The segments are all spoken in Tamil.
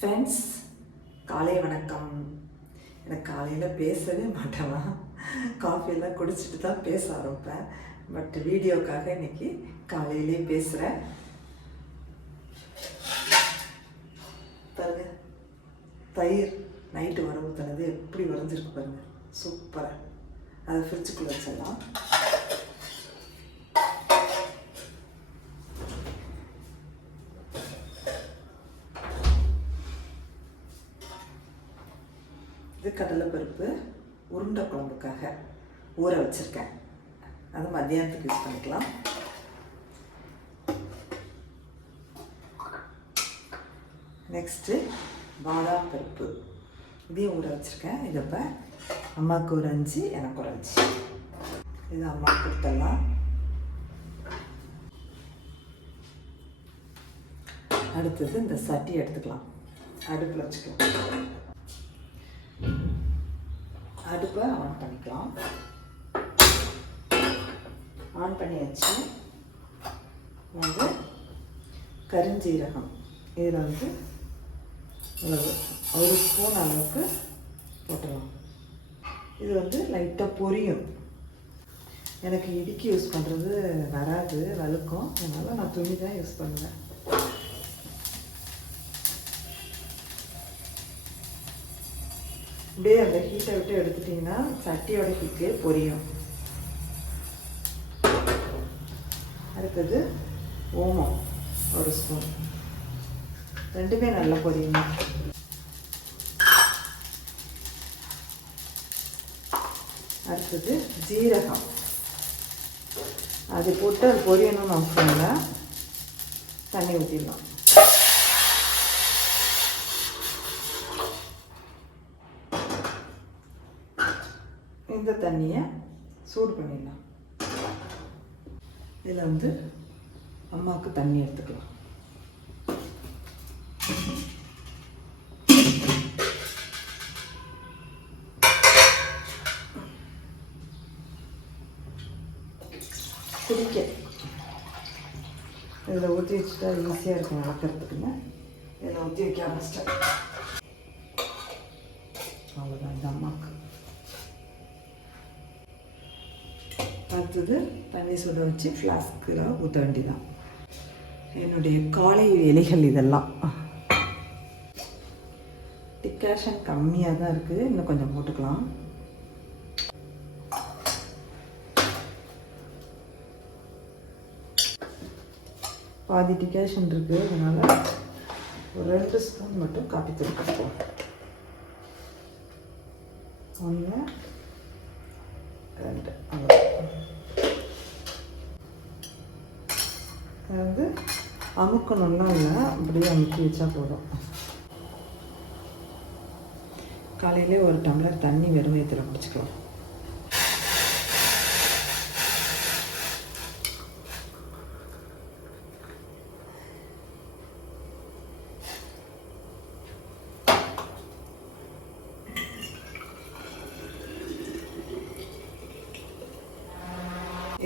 ஃப்ரெண்ட்ஸ் காலை வணக்கம். எனக்கு காலையில் பேசவே மாட்டேனா காஃபியெல்லாம் குடிச்சிட்டு தான் பேச ஆரம்பிப்பேன். பட் வீடியோக்காக இன்னைக்கு காலையிலே பேசுகிறேன் பாருங்க தயிர் நைட்டு வர ஊற்றுனது எப்படி வரைஞ்சிருக்கு பாருங்க. சூப்பராக அதை ஃப்ரிட்ஜுக்குள்ளே வச்சிடலாம். இது கடலைப்பருப்பு உருண்டை குழம்புக்காக ஊற வச்சுருக்கேன். அது மத்தியானத்துக்கு யூஸ் பண்ணிக்கலாம். நெக்ஸ்ட்டு பாதாம் பருப்பு இதையும் ஊற வச்சுருக்கேன். இதை இப்போ அம்மாவுக்கு ஒரு அஞ்சு எனக்கு ஒரு அஞ்சு. இது அம்மா கொடுத்துடலாம். அடுத்தது இந்த சட்டி எடுத்துக்கலாம். அடுப்பில் வச்சுக்கலாம். அடுப்பை ஆன் பண்ணிக்கலாம். ஆன் பண்ணி வச்சு வந்து கருஞ்சீரகம். இதில் வந்து அளவு ஒரு ஸ்பூன் அளவுக்கு போட்டுடலாம். இது வந்து லைட்டாக பொரியும். எனக்கு இடுக்கி யூஸ் பண்ணுறது வராது வழுக்கும். அதனால் நான் துணி தான் யூஸ் பண்ணுவேன். அப்படியே அந்த ஹீட்டை விட்டு எடுத்துட்டிங்கன்னா சட்டியோட ஹீட்லேயே பொரியும். அடுத்தது ஓமம் ஒரு ஸ்பூன் ரெண்டுமே நல்லா பொரியுங்க அடுத்தது ஜீரகம். அது போட்டு அது பொரியணும்னு அவசியம் இல்லை. தண்ணி ஊற்றிடலாம் இந்த தண்ணியை சூடு பண்ணிடலாம். இதில் வந்து அம்மாவுக்கு தண்ணி எடுத்துக்கலாம். குடிக்க. இதில் ஊற்றி வச்சுட்டா ஈஸியாக இருக்கும் வளர்க்குறதுக்குன்னு. இதில் ஊற்றி வைக்க ஆரம்பிச்சிட்டேன். அவ்வளோதான் இந்த அம்மாவுக்கு. அடுத்தது தண்ணி சுட வச்சு ஃப்ளாஸ்கில் ஊற்ற வேண்டிதான் என்னுடைய காலை இலைகள் இதெல்லாம். டிகாஷன் கம்மியாக தான் இருக்குது இன்னும் கொஞ்சம் போட்டுக்கலாம். பாதி டிகாஷன் இருக்குது அதனால் ஒரு ரெண்டு ஸ்பூன் மட்டும் காப்பி தூள் ஒன்று ரெண்டு அவ்வளோதான் அது வந்து அமுக்கணும்லாம் இல்லை அப்படியே அமுக்கி வச்சா போதும். காலையிலே ஒரு டம்ளர் தண்ணி வெறும் வயத்தில் குடிச்சிக்கலாம்.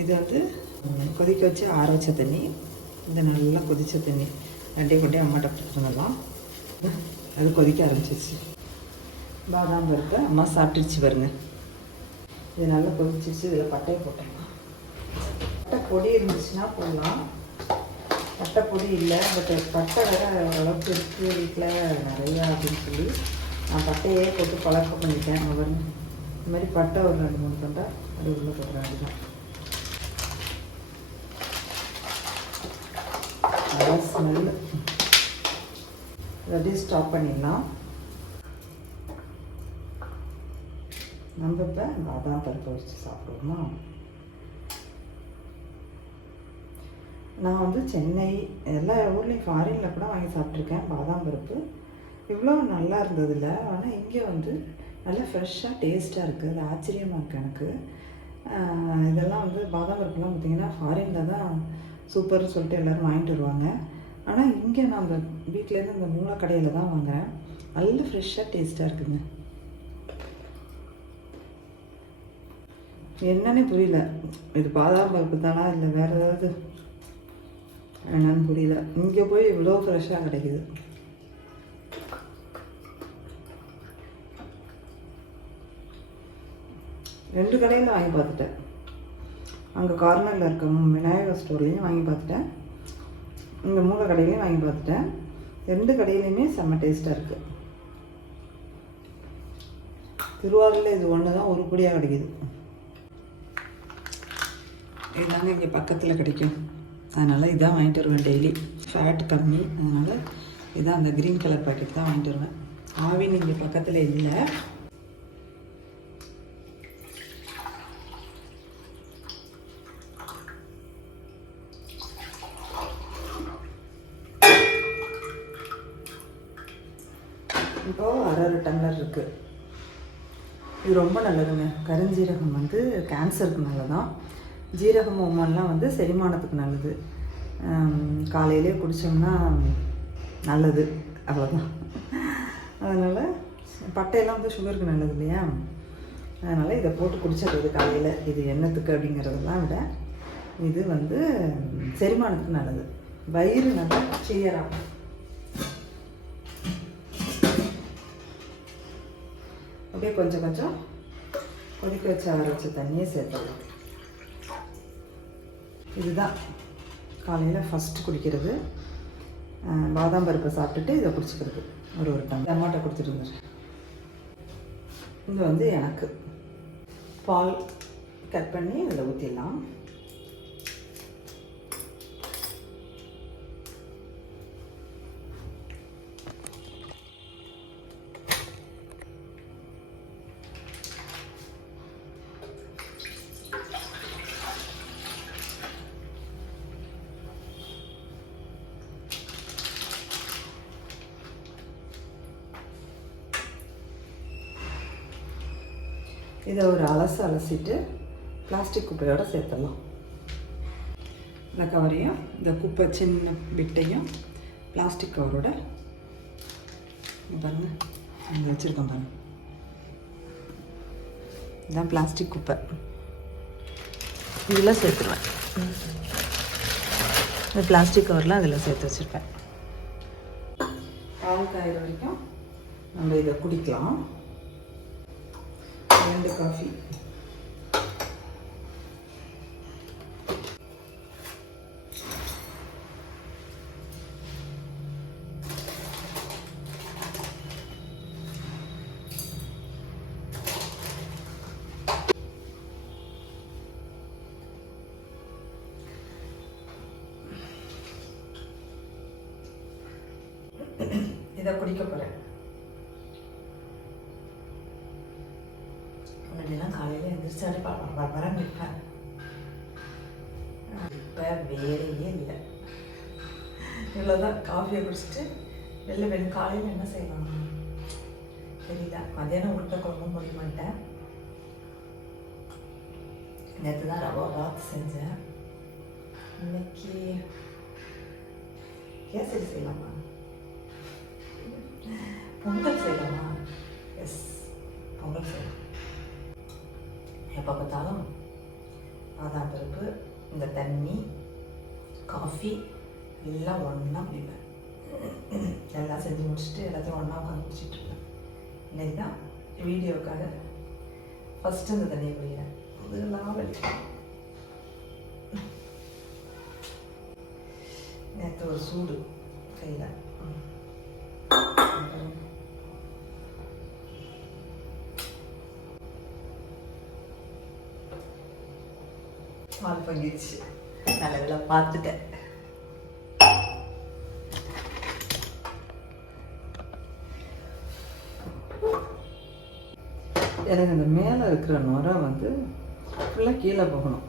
இது வந்து கொதிக்க வச்சு ஆற வச்ச தண்ணி இந்த நல்லா கொதித்த தண்ணி ரெண்டையும் கொண்டே அம்மாட்ட கொடுத்துருந்தலாம் அது கொதிக்க ஆரம்பிச்சிச்சு பாதாம் பருப்பை அம்மா சாப்பிட்டுருச்சு பாருங்க. இது நல்லா கொதிச்சிச்சு இதில் பட்டையை போட்டேன் பட்டை பொடி இருந்துச்சுன்னா போடலாம். பட்டை பொடி இல்லை பட் பட்டை வேற ஓரளவுக்கு இருக்குது வீட்டில் நிறையா அப்படின்னு சொல்லி. நான் பட்டையே போட்டு பழக்கம் பண்ணிட்டேன் அவர் இந்த மாதிரி பட்டை ஒரு ரெண்டு மூணு பட்டை அது உள்ள போட்டுற அதுதான். நல்லா ஸ்மெல் ரெடி ஸ்டாப் பண்ணிடலாம். நம்ம இப்போ பாதாம் பருப்பை வச்சு சாப்பிடுவோமா? நான் வந்து சென்னை எல்லா ஊர்லேயும் ஃபாரினில் கூட வாங்கி சாப்பிட்ருக்கேன் பாதாம் பருப்பு. இவ்வளோ நல்லா இருந்ததில்ல ஆனால் இங்கே வந்து நல்லா ஃப்ரெஷ்ஷாக டேஸ்ட்டாக இருக்குது அது ஆச்சரியமாக இருக்குது எனக்கு. ஆஹ் இதெல்லாம் வந்து பாதாம் பருப்புலாம் பார்த்திங்கன்னா ஃபாரினில் தான் சூப்பர்னு சொல்லிட்டு எல்லோரும் வாங்கிட்டு வருவாங்க. ஆனால் இங்கே நான் அந்த வீட்டிலேருந்து அந்த மூளை கடையில் தான் வாங்குகிறேன் நல்ல ஃப்ரெஷ்ஷாக டேஸ்ட்டாக இருக்குதுங்க என்னன்னே புரியல. இது பாதாம் பருப்பு தானா இல்லை வேறு ஏதாவது? என்னன்னு புரியல. இங்கே போய் இவ்வளோ ஃப்ரெஷ்ஷாக கிடைக்குது. ரெண்டு கடையில் வாங்கி பார்த்துட்டேன். அங்கே கார்னரில் இருக்க விநாயகர் ஸ்டோர்லேயும் வாங்கி பார்த்துட்டேன். இங்கே மூல கடையிலையும் வாங்கி பார்த்துட்டேன். ரெண்டு கடையிலையுமே செம்ம டேஸ்ட்டாக இருக்குது திருவாரூரில் இது ஒன்று தான் உருப்படியாக கிடைக்குது. இதுதாங்க இங்கே பக்கத்தில் கிடைக்கும். அதனால் இதான் வாங்கிட்டு வருவேன் டெய்லி ஃபேட் கம்மி. அதனால் இதான் அந்த க்ரீன் கலர் பாக்கெட் தான் வாங்கிட்டு வருவேன். ஆவின் இங்கே பக்கத்தில் இல்லை இப்போ அரை அரை டம்ளர் இருக்குது இது ரொம்ப நல்லதுங்க. கருஞ்சீரகம் வந்து கேன்சருக்கு நல்லதான் ஜீரகம் ஓமம்லாம் வந்து செரிமானத்துக்கு நல்லது. காலையிலே குடித்தோம்னா நல்லது. அவ்வளோதான் அதனால் பட்டையெல்லாம் வந்து சுகருக்கு நல்லது இல்லையா? அதனால் இதை போட்டு குடிச்சிடுறது காலையில். இது என்னத்துக்கு அப்படிங்கிறதெல்லாம் விட இது வந்து செரிமானத்துக்கு நல்லது. வயிறு நல்லா கிளியராகும் அப்படியே கொஞ்சம் கொஞ்சம் கொதிக்க வச்ச அரைச்ச வச்ச தண்ணியை சேர்த்துடலாம். இதுதான் காலையில் ஃபஸ்ட்டு குடிக்கிறது. பாதாம் பருப்பை சாப்பிட்டுட்டு இதை குடிச்சிக்கிறது. ஒரு ஒரு டம் டமாட்டோ கொடுத்துட்டு இது வந்து எனக்கு. பால் கட் பண்ணி அதில் ஊற்றிடலாம் இதை ஒரு அலசு அலசிட்டு பிளாஸ்டிக் குப்பையோடு சேர்த்துடலாம். இந்த கவரையும் இந்த குப்பை சின்ன பிட்டையும் பிளாஸ்டிக் கவரோட பாருங்கள் பாருங்க. வச்சுருக்கோம் பாருங்க. இதான் பிளாஸ்டிக் குப்பை. இதில் சேர்த்துருவேன். இந்த பிளாஸ்டிக் கவரில் அதில் சேர்த்து வச்சுருப்பேன். பால் காயிற வரைக்கும் நம்ம இதை குடிக்கலாம். ரெண்டு காஃபி இதை குடிக்க போகிறேன் வரம் பரபரம் இப்போ வேலையே இல்லை. இவ்வளோதான் காஃபியை குடிச்சிட்டு வெளில வெளி காலையில் என்ன செய்யலாம் தெரியல. மதியானம் உருட்டை குழம்பும் முடிய மாட்டேன். நேற்று தான் ரவா பாத் செஞ்சேன். இன்னைக்கு கேசரி செய்யலாமா? பொங்கல் செய்யலாமா? எஸ் பொங்கல் செய்யலாம். எப்போ பார்த்தாலும் பாதாம் பருப்பு இந்த தண்ணி காஃபி எல்லாம் ஒன்றா குடிப்பேன். எல்லாம் செஞ்சு முடிச்சுட்டு எல்லாத்தையும் ஒன்றா உட்காந்து குடிச்சிட்டு இருப்பேன். இன்னைக்கு தான் வீடியோக்காக ஃபஸ்ட்டு இந்த தண்ணியை குடிக்கிறேன். இதெல்லாம் வலிக்கும் நேற்று ஒரு சூடு கையில். பால் பண்ணிடுச்சு. நல்ல வேலை பார்த்துட்டேன். எனக்கு அந்த மேலே இருக்கிற நுரை வந்து ஃபுல்லாக கீழே போகணும்.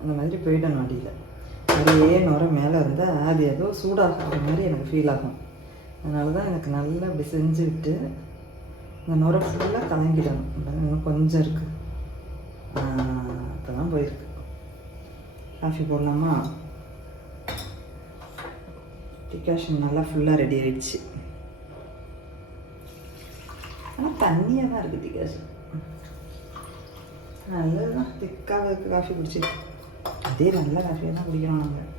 அந்த மாதிரி போயிடணும் அடியில். அப்படியே நுரை மேலே இருந்தால் அது ஏதோ சூடாகிற மாதிரி எனக்கு ஃபீல் ஆகும். அதனால தான் எனக்கு நல்லா அப்படி செஞ்சு விட்டு இந்த நுரை ஃபுல்லாக கலங்கிடணும். இன்னும் கொஞ்சம் இருக்குது அப்போ தான் போயிருக்கு. காஃபி போடலாமா? டிகாஷன் நல்லா ஃபுல்லாக ரெடி ஆகிடுச்சு ஆனால் தண்ணியாக தான் இருக்குது டிகாஷன் நல்லதுதான். திக்காக காஃபி குடிச்சு அதே நல்ல காஃபியாக தான் குடிக்கிறோம் நாங்கள்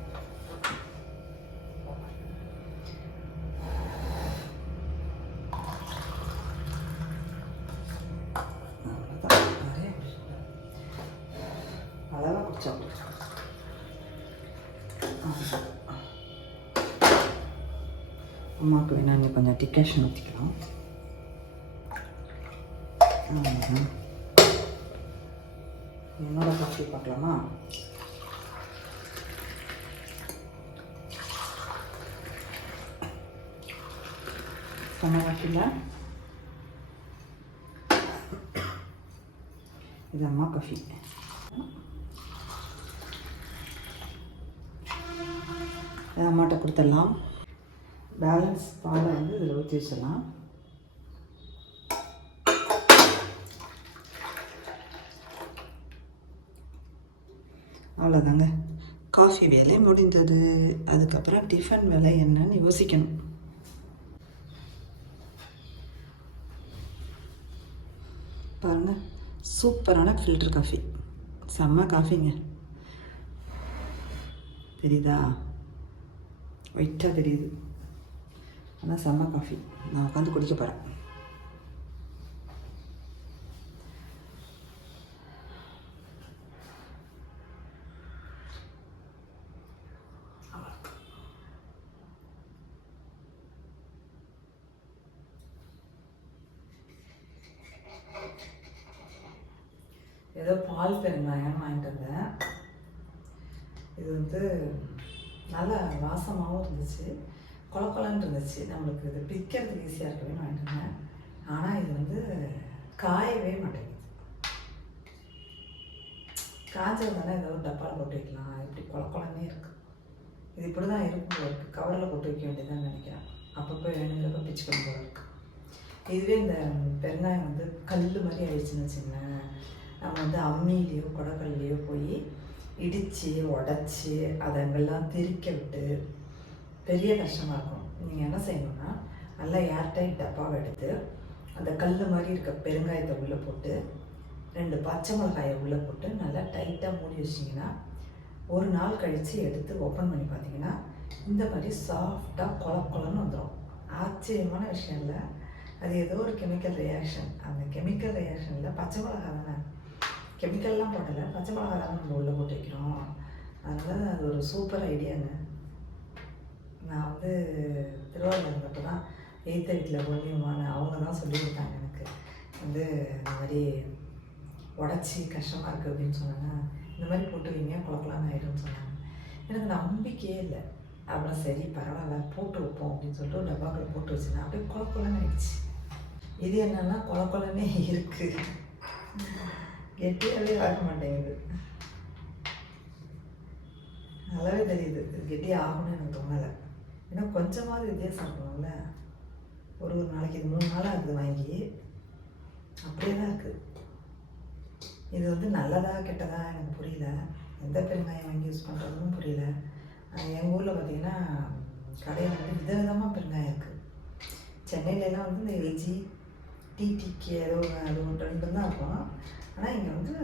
அம்மாவுக்கு வேணா நீ கொஞ்சம் டிக்கேஷன் ஊற்றிக்கலாம் என்னோட காஃபி பார்க்கலாமா? செம்ம காஃபியில் இது அம்மா காஃபி இது அம்மாட்ட கொடுத்துடலாம். பேலன்ஸ் பாலை வந்து இதில் ஊற்றி வச்சிடலாம். அவ்வளோதாங்க காஃபி வேலை முடிந்தது. அதுக்கப்புறம் டிஃபன் வேலை என்னன்னு யோசிக்கணும். பாருங்க சூப்பரான ஃபில்டர் காஃபி செம்ம காஃபிங்க தெரியுதா? ஒயிட்டாக தெரியுது. ஆனால் செம்ம காஃபி நான் உட்காந்து குடிக்க போகிறேன் ஏதோ பால் பெருங்காயம் வாங்கிட்டு வந்தேன். இது வந்து நல்ல வாசமாகவும் இருந்துச்சு. கொலக்கொலன்னு இருந்துச்சு நம்மளுக்கு இது பிக்கிறதுக்கு ஈஸியாக இருக்கவே வாங்கிட்டுருந்தேன் ஆனால் இது வந்து காயவே மாட்டேங்குது. காய்ச்சதுனால ஏதோ ஒரு டப்பாவில் போட்டு வைக்கலாம். இப்படி கொலக்கொலமே கொலன்னே இருக்கு. இது இப்படி தான் இருக்கும் போல இருக்கு. கவரில் போட்டு வைக்க வேண்டியதுதான் நினைக்கிறேன். அப்பப்போ வேணுங்கிறப்ப பிச்சுக்கணும் போல இருக்கு. இதுவே இந்த பெருங்காயம் வந்து கல் மாதிரி ஆயிடுச்சுன்னு வச்சுங்களேன் நம்ம வந்து அம்மியிலேயோ குடக்கல்லையோ போய் இடித்து உடச்சி அதை அங்கெல்லாம் திரிக்க விட்டு பெரிய கஷ்டமாக இருக்கும். நீங்கள் என்ன செய்யணும்னா நல்லா ஏர்டைட் டப்பாவை எடுத்து அந்த கல் மாதிரி இருக்க பெருங்காயத்தை உள்ளே போட்டு ரெண்டு பச்சை மிளகாயை உள்ளே போட்டு நல்லா டைட்டாக மூடி வச்சிங்கன்னா ஒரு நாள் கழித்து எடுத்து ஓப்பன் பண்ணி பார்த்தீங்கன்னா இந்த மாதிரி சாஃப்டாக கொல கொலன்னு வந்துடும் ஆச்சரியமான விஷயம் இல்லை. அது ஏதோ ஒரு கெமிக்கல் ரியாக்ஷன் அந்த கெமிக்கல் ரியாக்ஷனில் பச்சை மிளகா தானே? கெமிக்கல்லாம் போடலை. பச்சை மிளகா தான் நம்ம உள்ளே போட்டு வைக்கிறோம். அதனால் அது ஒரு சூப்பர் ஐடியாங்க நான் வந்து திருவாரூர் இருந்தப்போ தான் எயித்து வீட்டில் பொண்ணியமான அவங்க தான் சொல்லியிருக்காங்க எனக்கு. வந்து இந்த மாதிரி உடச்சி கஷ்டமாக இருக்குது அப்படின்னு சொன்னாங்க. இந்த மாதிரி போட்டு வைங்க குழப்பலான்னு ஆயிடும்னு சொன்னாங்க. எனக்கு நம்பிக்கையே இல்லை. அப்புறம் சரி பரவாயில்ல போட்டு வைப்போம் அப்படின்னு சொல்லிட்டு ஒரு டப்பாக்குள்ள போட்டு வச்சுருந்தேன். அப்படியே குழப்பலன்னு ஆயிடுச்சு. இது என்னன்னா குழப்பலன்னே இருக்குது கெட்டியாகவே ஆக மாட்டேங்குது. நல்லாவே தெரியுது. இது கெட்டி ஆகணும்னு எனக்கு தோணலை. ஏன்னா கொஞ்சமாவது வித்தியாசம் இருக்கணும்ல ஒரு ஒரு நாளைக்கு இது மூணு நாளாக இருக்குது வாங்கி. அப்படியே தான் இருக்குது இது வந்து நல்லதா கெட்டதா எனக்கு புரியல. எந்த பெருங்காயம் வாங்கி யூஸ் பண்ணுறதுன்னு புரியல. எங்கள் ஊரில் பார்த்தீங்கன்னா கடையில் வந்து விதவிதமாக பெருங்காயம் இருக்குது சென்னையிலலாம் வந்து இந்த எல்ஜி டிடிக்கு ஏதோ அது ஒன்று ரெண்டு தான் இருக்கும். ஆனால் இங்கே வந்து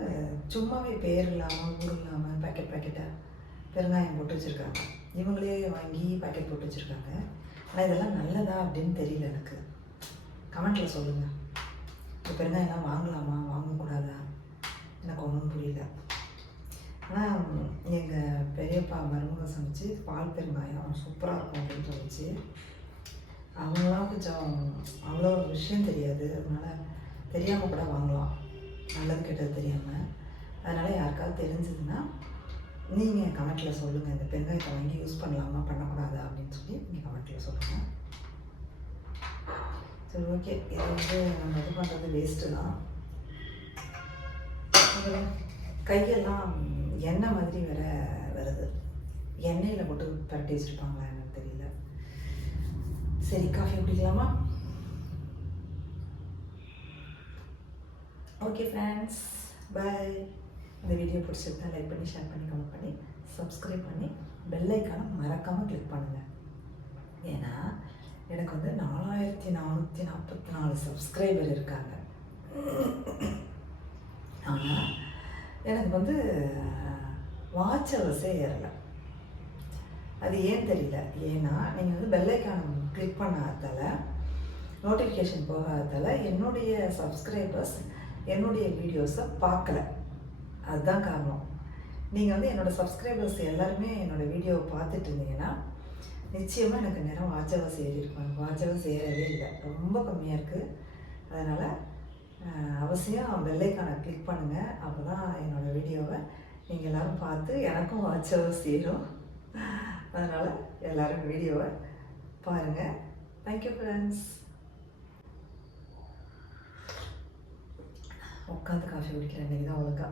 சும்மாவே பேர் இல்லாமல் ஊர் இல்லாமல் பேக்கெட் பேக்கெட்டாக பெருங்காயம் போட்டு வச்சுருக்காங்க. இவங்களே வாங்கி பாக்கெட் போட்டு வச்சுருக்காங்க. ஆனால் இதெல்லாம் நல்லதா அப்படின்னு தெரியல எனக்கு. கமெண்ட்டில் சொல்லுங்கள் இந்த பெருங்காயம்லாம் வாங்கலாமா? வாங்கக்கூடாதா? எனக்கு ஒன்றும் புரியல. ஆனால் எங்கள் பெரியப்பா மருமக சமைச்சு பால் பெருங்காயம் சூப்பராக இருக்கும் அப்படின்னு சொல்லிச்சு அவங்களாம் கொஞ்சம் அவ்வளோ விஷயம் தெரியாது. அதனால் தெரியாமல் கூட வாங்கலாம். நல்லது கெட்டது தெரியாமல் அதனால் யாருக்காவது தெரிஞ்சதுன்னா நீங்கள் கமெண்ட்டில் சொல்லுங்கள் இந்த பெருங்காயத்தை வாங்கி யூஸ் பண்ணலாமா பண்ணக்கூடாதா அப்படின்னு சொல்லி நீங்கள் கமெண்ட்டில் சொல்லுங்கள் சரி ஓகே இதை வந்து நம்ம இது பண்ணுறது வேஸ்ட்டு தான். கையெல்லாம் எண்ணெய் மாதிரி வேற வருது. எண்ணெயில் போட்டு பரட்டி வச்சுருப்பாங்களா எனக்கு தெரியல. சரி காஃபி குடிக்கலாமா? ஓகே ஃப்ரெண்ட்ஸ் பை இந்த வீடியோ பிடிச்சிருந்தா லைக் பண்ணி ஷேர் பண்ணிக்கோங்க. சப்ஸ்கிரைப் பண்ணி பெல்லைக்கான மறக்காமல் கிளிக் பண்ணுங்கள் ஏன்னா எனக்கு வந்து நாலாயிரத்தி நானூற்றி நாற்பத்தி நாலு சப்ஸ்கிரைபர் இருக்காங்க. ஆனால் எனக்கு வந்து வாட்ச் அவர்ஸே ஏறலை. அது ஏன் தெரியல? ஏன்னா நீங்கள் வந்து பெல்லைக்கான கிளிக் பண்ணாதால நோட்டிஃபிகேஷன் போகாததால என்னுடைய சப்ஸ்கிரைபர்ஸ் என்னுடைய வீடியோஸை பார்க்கல. அதுதான் காரணம். நீங்கள் வந்து என்னோடய சப்ஸ்கிரைபர்ஸ் எல்லாருமே என்னோடய வீடியோவை பார்த்துட்டு இருந்தீங்கன்னா நிச்சயமாக எனக்கு நேரம் வாட்சவர்ஸ் ஏறி இருக்கும் எனக்கு வாட்சவர்ஸ் ஏறவே இல்லை. ரொம்ப கம்மியாக இருக்குது அதனால் அவசியம் வெள்ளைக்கான கிளிக் பண்ணுங்கள் அப்போ தான் என்னோடய வீடியோவை நீங்கள் எல்லோரும் பார்த்து எனக்கும் வாட்சவர்ஸ் ஏறும் அதனால் எல்லோரும் வீடியோவை பாருங்கள் தேங்க்யூ ஃப்ரெண்ட்ஸ் உட்காந்து காஃபி குடிக்கிறேன். இன்றைக்கி தான் ஒழுங்கா